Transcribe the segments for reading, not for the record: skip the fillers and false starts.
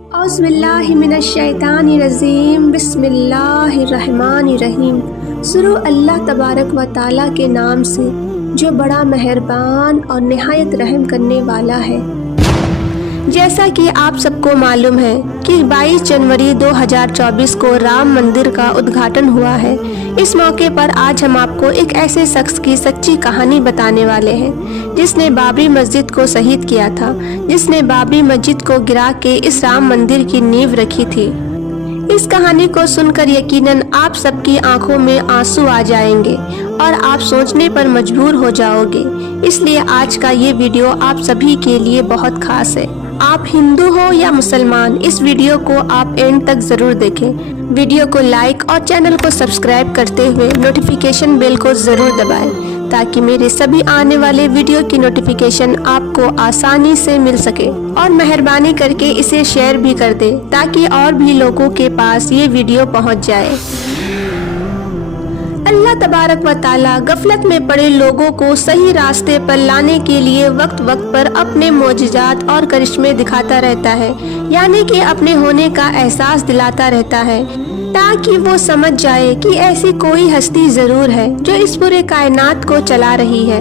औज़ुबिल्लाहिमिनश्शैतानिर्रजीम बिस्मिल्लाहिर्रहमानिर्रहीम। शुरू अल्लाह तबारक व ताला के नाम से जो बड़ा मेहरबान और निहायत रहम करने वाला है। जैसा कि आप सबको मालूम है कि 22 जनवरी 2024 को राम मंदिर का उद्घाटन हुआ है। इस मौके पर आज हम आपको एक ऐसे शख्स की सच्ची कहानी बताने वाले हैं जिसने बाबरी मस्जिद को शहीद किया था, जिसने बाबरी मस्जिद को गिरा के इस राम मंदिर की नींव रखी थी। इस कहानी को सुनकर यकीनन आप सबकी आंखों में आंसू आ जाएंगे और आप सोचने पर मजबूर हो जाओगे। इसलिए आज का ये वीडियो आप सभी के लिए बहुत खास है। आप हिंदू हो या मुसलमान, इस वीडियो को आप एंड तक जरूर देखें। वीडियो को लाइक और चैनल को सब्सक्राइब करते हुए नोटिफिकेशन बेल को जरूर दबाएं ताकि मेरे सभी आने वाले वीडियो की नोटिफिकेशन आपको आसानी से मिल सके। और मेहरबानी करके इसे शेयर भी कर दें ताकि और भी लोगों के पास ये वीडियो पहुंच जाए। अल्लाह तबारक व ताला गफलत में पड़े लोगों को सही रास्ते पर लाने के लिए वक्त वक्त पर अपने मोजिजात और करिश्मे दिखाता रहता है, यानी कि अपने होने का एहसास दिलाता रहता है ताकि वो समझ जाए कि ऐसी कोई हस्ती जरूर है जो इस पूरे कायनात को चला रही है।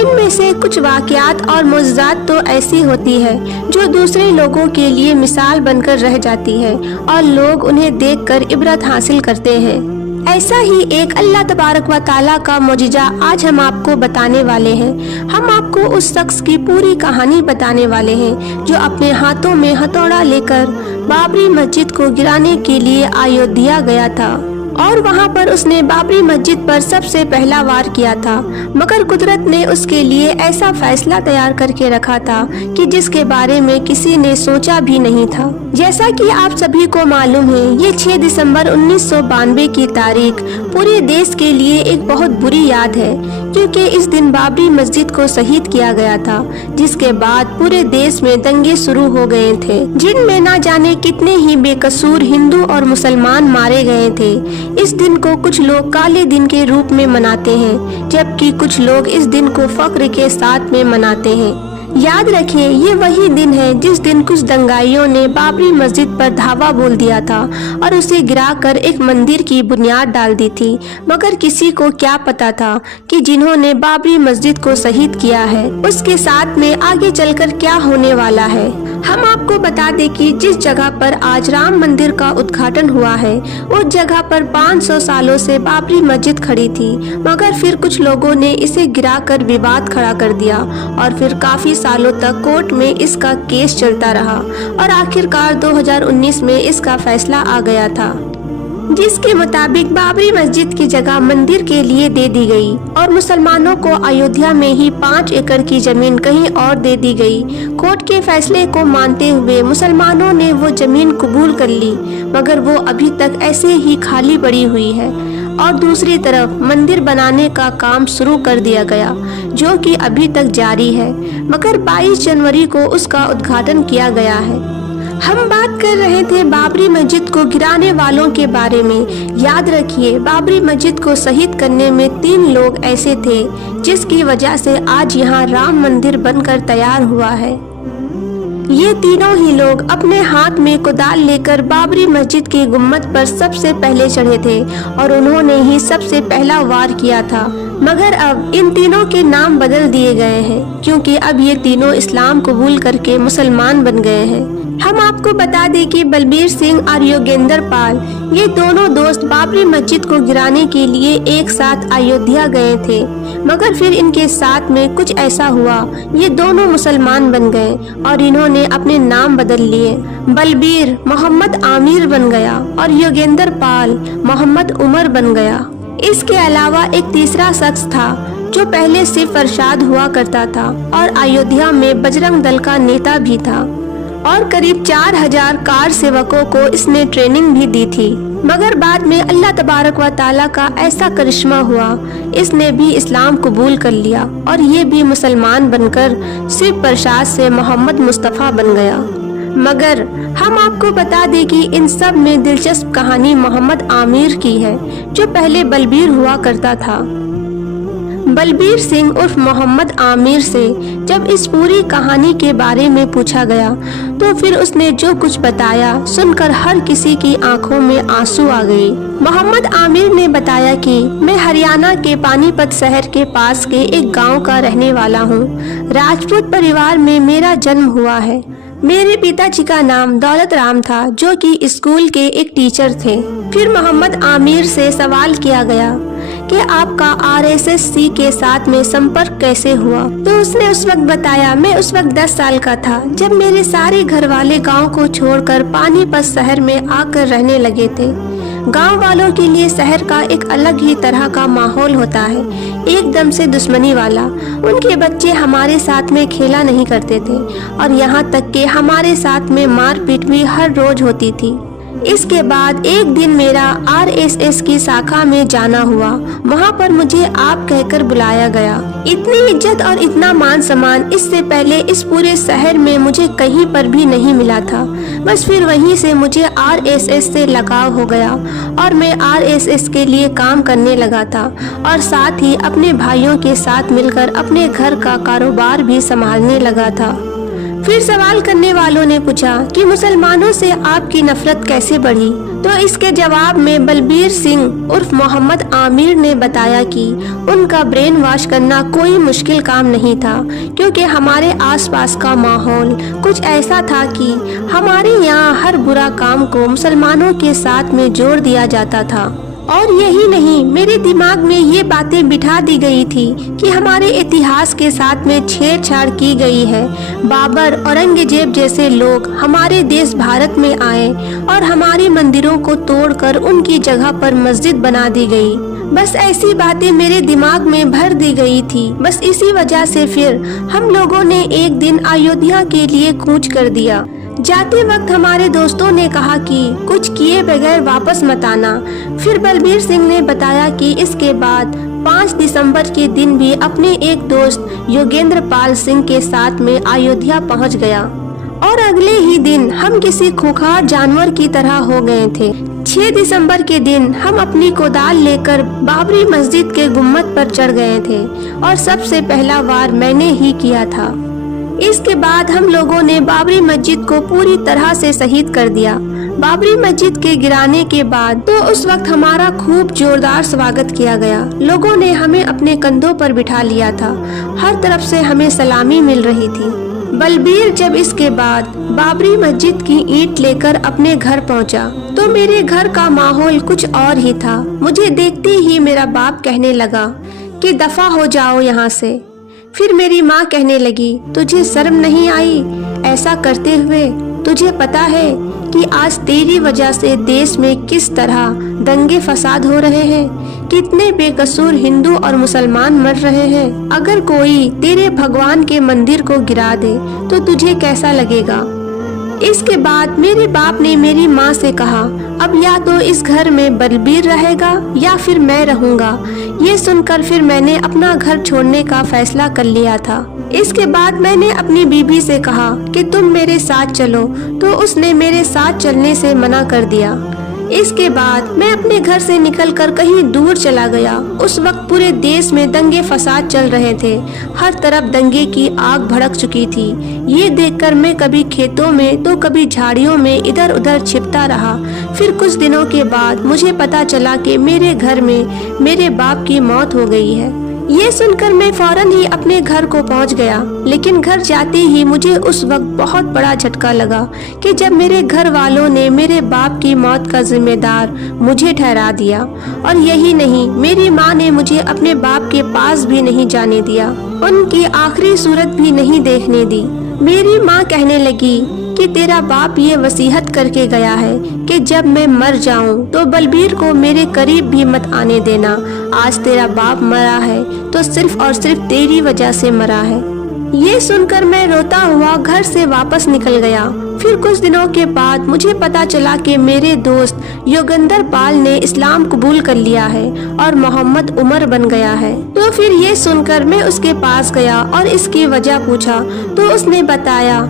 इनमें से कुछ वाक़यात और मोजिजात तो ऐसी होती है जो दूसरे लोगों के लिए मिसाल बनकर रह जाती है और लोग उन्हें देखकर इबरत हासिल करते हैं। ऐसा ही एक अल्लाह तबारक व ताला का मोजिजा आज हम आपको बताने वाले हैं। हम आपको उस शख्स की पूरी कहानी बताने वाले हैं जो अपने हाथों में हथौड़ा लेकर बाबरी मस्जिद को गिराने के लिए अयोध्या गया था और वहां पर उसने बाबरी मस्जिद पर सबसे पहला वार किया था। मगर कुदरत ने उसके लिए ऐसा फैसला तैयार करके रखा था कि जिसके बारे में किसी ने सोचा भी नहीं था। जैसा कि आप सभी को मालूम है, ये 6 दिसंबर 1992 की तारीख पूरे देश के लिए एक बहुत बुरी याद है, क्योंकि इस दिन बाबरी मस्जिद को शहीद किया गया था, जिसके बाद पूरे देश में दंगे शुरू हो गए थे, जिनमें ना जाने कितने ही बेकसूर हिंदू और मुसलमान मारे गए थे। इस दिन को कुछ लोग काले दिन के रूप में मनाते हैं, जबकि कुछ लोग इस दिन को फख्र के साथ में मनाते हैं। याद रखिए, ये वही दिन है जिस दिन कुछ दंगाइयों ने बाबरी मस्जिद पर धावा बोल दिया था और उसे गिराकर एक मंदिर की बुनियाद डाल दी थी। मगर किसी को क्या पता था कि जिन्होंने बाबरी मस्जिद को शहीद किया है उसके साथ में आगे चलकर क्या होने वाला है। हम आपको बता दें कि जिस जगह पर आज राम मंदिर का उद्घाटन हुआ है उस जगह पर 500 सालों से बाबरी मस्जिद खड़ी थी, मगर फिर कुछ लोगों ने इसे गिराकर विवाद खड़ा कर दिया और फिर काफी सालों तक कोर्ट में इसका केस चलता रहा और आखिरकार 2019 में इसका फैसला आ गया था, जिसके मुताबिक बाबरी मस्जिद की जगह मंदिर के लिए दे दी गई और मुसलमानों को अयोध्या में ही 5 एकड़ की जमीन कहीं और दे दी गई। कोर्ट के फैसले को मानते हुए मुसलमानों ने वो जमीन कबूल कर ली, मगर वो अभी तक ऐसे ही खाली पड़ी हुई है। और दूसरी तरफ मंदिर बनाने का काम शुरू कर दिया गया, जो कि अभी तक जारी है, मगर 22 जनवरी को उसका उद्घाटन किया गया है। हम बात कर रहे थे बाबरी मस्जिद को गिराने वालों के बारे में। याद रखिए, बाबरी मस्जिद को शहीद करने में 3 लोग ऐसे थे जिसकी वजह से आज यहाँ राम मंदिर बनकर तैयार हुआ है। ये तीनों ही लोग अपने हाथ में कुदाल लेकर बाबरी मस्जिद की गुम्मद पर सबसे पहले चढ़े थे और उन्होंने ही सबसे पहला वार किया था। मगर अब इन तीनों के नाम बदल दिए गए हैं, क्योंकि अब ये तीनों इस्लाम कबूल करके मुसलमान बन गए हैं। हम आपको बता दें कि बलबीर सिंह और योगेंद्र पाल, ये दोनों दोस्त बाबरी मस्जिद को गिराने के लिए एक साथ अयोध्या गए थे, मगर फिर इनके साथ में कुछ ऐसा हुआ, ये दोनों मुसलमान बन गए और इन्होंने अपने नाम बदल लिए। बलबीर मोहम्मद आमिर बन गया और योगेंद्र पाल मोहम्मद उमर बन गया। इसके अलावा एक तीसरा शख्स था जो पहले सिर्फ अरशाद हुआ करता था और अयोध्या में बजरंग दल का नेता भी था और करीब 4000 कार सेवकों को इसने ट्रेनिंग भी दी थी। मगर बाद में अल्लाह तबारक व ताला का ऐसा करिश्मा हुआ, इसने भी इस्लाम कबूल कर लिया और ये भी मुसलमान बनकर सिर्फ प्रसाद से मोहम्मद मुस्तफ़ा बन गया। मगर हम आपको बता दें कि इन सब में दिलचस्प कहानी मोहम्मद आमिर की है, जो पहले बलबीर हुआ करता था। बलबीर सिंह उर्फ मोहम्मद आमिर से जब इस पूरी कहानी के बारे में पूछा गया तो फिर उसने जो कुछ बताया सुनकर हर किसी की आंखों में आंसू आ गए। मोहम्मद आमिर ने बताया कि मैं हरियाणा के पानीपत शहर के पास के एक गांव का रहने वाला हूं। राजपूत परिवार में मेरा जन्म हुआ है। मेरे पिताजी का नाम दौलत राम था, जो कि स्कूल के एक टीचर थे। फिर मोहम्मद आमिर से सवाल किया गया कि आपका RSS के साथ में संपर्क कैसे हुआ, तो उसने उस वक्त बताया, मैं उस वक्त 10 साल का था जब मेरे सारे घर वाले गाँव को छोड़कर पानीपत शहर में आकर रहने लगे थे। गांव वालों के लिए शहर का एक अलग ही तरह का माहौल होता है, एकदम से दुश्मनी वाला। उनके बच्चे हमारे साथ में खेला नहीं करते थे और यहाँ तक कि हमारे साथ में मारपीट भी हर रोज होती थी। इसके बाद एक दिन मेरा RSS की शाखा में जाना हुआ। वहाँ पर मुझे आप कहकर बुलाया गया। इतनी इज्जत और इतना मान सम्मान इससे पहले इस पूरे शहर में मुझे कहीं पर भी नहीं मिला था। बस फिर वहीं से मुझे RSS से लगाव हो गया और मैं RSS के लिए काम करने लगा था और साथ ही अपने भाइयों के साथ मिलकर अपने घर का कारोबार भी संभालने लगा था। फिर सवाल करने वालों ने पूछा कि मुसलमानों से आपकी नफरत कैसे बढ़ी, तो इसके जवाब में बलबीर सिंह उर्फ मोहम्मद आमिर ने बताया कि उनका ब्रेन वॉश करना कोई मुश्किल काम नहीं था, क्योंकि हमारे आसपास का माहौल कुछ ऐसा था कि हमारे यहाँ हर बुरा काम को मुसलमानों के साथ में जोड़ दिया जाता था। और यही नहीं, मेरे दिमाग में ये बातें बिठा दी गई थी कि हमारे इतिहास के साथ में छेड़छाड़ की गई है। बाबर, औरंगजेब जैसे लोग हमारे देश भारत में आए और हमारे मंदिरों को तोड़कर उनकी जगह पर मस्जिद बना दी गई। बस ऐसी बातें मेरे दिमाग में भर दी गई थी। बस इसी वजह से फिर हम लोगों ने एक दिन अयोध्या के लिए कूच कर दिया। जाते वक्त हमारे दोस्तों ने कहा कि कुछ किए बगैर वापस मत आना। फिर बलबीर सिंह ने बताया कि इसके बाद 5 दिसंबर के दिन भी अपने एक दोस्त योगेंद्र पाल सिंह के साथ में अयोध्या पहुंच गया और अगले ही दिन हम किसी खूंखार जानवर की तरह हो गए थे। 6 दिसंबर के दिन हम अपनी कोदाल लेकर बाबरी मस्जिद के गुम्बद पर चढ़ गए थे और सबसे पहला वार मैंने ही किया था। इसके बाद हम लोगों ने बाबरी मस्जिद को पूरी तरह से शहीद कर दिया। बाबरी मस्जिद के गिराने के बाद तो उस वक्त हमारा खूब जोरदार स्वागत किया गया। लोगों ने हमें अपने कंधों पर बिठा लिया था। हर तरफ से हमें सलामी मिल रही थी। बलबीर जब इसके बाद बाबरी मस्जिद की ईंट लेकर अपने घर पहुंचा तो मेरे घर का माहौल कुछ और ही था। मुझे देखते ही मेरा बाप कहने लगा कि दफा हो जाओ यहाँ से। फिर मेरी माँ कहने लगी, तुझे शर्म नहीं आई ऐसा करते हुए? तुझे पता है कि आज तेरी वजह से देश में किस तरह दंगे फसाद हो रहे हैं, कितने बेकसूर हिंदू और मुसलमान मर रहे हैं। अगर कोई तेरे भगवान के मंदिर को गिरा दे तो तुझे कैसा लगेगा? इसके बाद मेरे बाप ने मेरी माँ से कहा, अब या तो इस घर में बलबीर रहेगा या फिर मैं रहूंगा। ये सुनकर फिर मैंने अपना घर छोड़ने का फैसला कर लिया था। इसके बाद मैंने अपनी बीबी से कहा कि तुम मेरे साथ चलो, तो उसने मेरे साथ चलने से मना कर दिया। इसके बाद मैं अपने घर से निकलकर कहीं दूर चला गया। उस वक्त पूरे देश में दंगे फसाद चल रहे थे। हर तरफ दंगे की आग भड़क चुकी थी। ये देखकर मैं कभी खेतों में तो कभी झाड़ियों में इधर उधर छिपता रहा। फिर कुछ दिनों के बाद मुझे पता चला कि मेरे घर में मेरे बाप की मौत हो गई है। ये सुनकर मैं फौरन ही अपने घर को पहुंच गया, लेकिन घर जाते ही मुझे उस वक्त बहुत बड़ा झटका लगा कि जब मेरे घर वालों ने मेरे बाप की मौत का जिम्मेदार मुझे ठहरा दिया। और यही नहीं, मेरी माँ ने मुझे अपने बाप के पास भी नहीं जाने दिया, उनकी आखिरी सूरत भी नहीं देखने दी। मेरी माँ कहने लगी कि तेरा बाप ये वसीयत करके गया है कि जब मैं मर जाऊं तो बलबीर को मेरे करीब भी मत आने देना। आज तेरा बाप मरा है तो सिर्फ और सिर्फ तेरी वजह से मरा है। ये सुनकर मैं रोता हुआ घर से वापस निकल गया। फिर कुछ दिनों के बाद मुझे पता चला कि मेरे दोस्त योगेंद्र पाल ने इस्लाम कबूल कर लिया है और मोहम्मद उमर बन गया है। तो फिर ये सुनकर मैं उसके पास गया और इसकी वजह पूछा तो उसने बताया,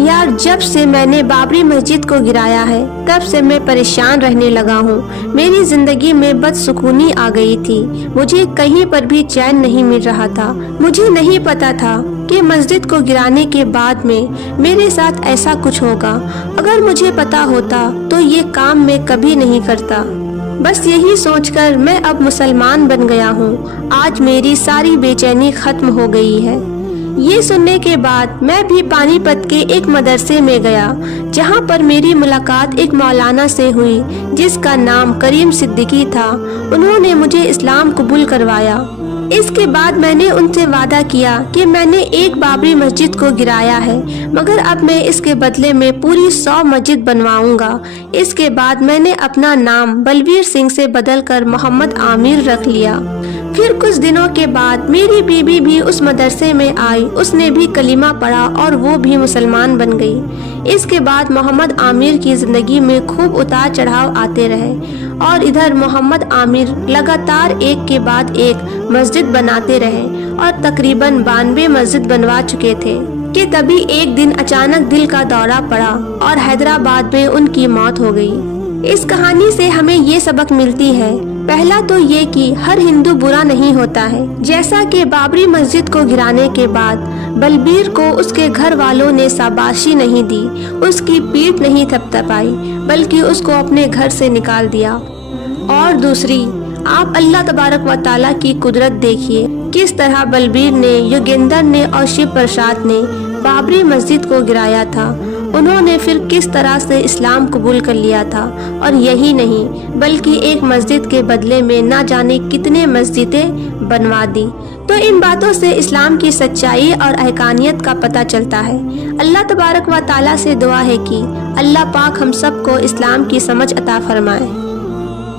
यार, जब से मैंने बाबरी मस्जिद को गिराया है तब से मैं परेशान रहने लगा हूँ। मेरी जिंदगी में बदसुकूनी आ गई थी। मुझे कहीं पर भी चैन नहीं मिल रहा था। मुझे नहीं पता था कि मस्जिद को गिराने के बाद में मेरे साथ ऐसा कुछ होगा। अगर मुझे पता होता तो ये काम मैं कभी नहीं करता। बस यही सोचकर मैं अब मुसलमान बन गया हूँ। आज मेरी सारी बेचैनी खत्म हो गई है। ये सुनने के बाद मैं भी पानीपत के एक मदरसे में गया, जहाँ पर मेरी मुलाकात एक मौलाना से हुई जिसका नाम करीम सिद्दीकी था। उन्होंने मुझे इस्लाम कबूल करवाया। इसके बाद मैंने उनसे वादा किया कि मैंने एक बाबरी मस्जिद को गिराया है, मगर अब मैं इसके बदले में पूरी 100 मस्जिद बनवाऊंगा। इसके बाद मैंने अपना नाम बलबीर सिंह से बदलकर मोहम्मद आमिर रख लिया। फिर कुछ दिनों के बाद मेरी बीबी भी उस मदरसे में आई। उसने भी कलीमा पढ़ा और वो भी मुसलमान बन गई। इसके बाद मोहम्मद आमिर की जिंदगी में खूब उतार चढ़ाव आते रहे और इधर मोहम्मद आमिर लगातार एक के बाद एक मस्जिद बनाते रहे और तकरीबन 92 मस्जिद बनवा चुके थे कि तभी एक दिन अचानक दिल का दौरा पड़ा और हैदराबाद में उनकी मौत हो गई। इस कहानी से हमें ये सबक मिलती है, पहला तो ये कि हर हिंदू बुरा नहीं होता है। जैसा कि बाबरी मस्जिद को गिराने के बाद बलबीर को उसके घर वालों ने शाबाशी नहीं दी, उसकी पीठ नहीं थपथपाई, बल्कि उसको अपने घर से निकाल दिया। और दूसरी, आप अल्लाह तबारक व ताला की कुदरत देखिए, किस तरह बलबीर ने, योगेंद्र ने और शिव प्रसाद ने बाबरी मस्जिद को गिराया था। उन्होंने फिर किस तरह से इस्लाम कबूल कर लिया था, और यही नहीं बल्कि एक मस्जिद के बदले में ना जाने कितने मस्जिदें बनवा दी। तो इन बातों से इस्लाम की सच्चाई और हक़ानियत का पता चलता है। अल्लाह तबारक व ताला से दुआ है कि अल्लाह पाक हम सबको इस्लाम की समझ अता फरमाए।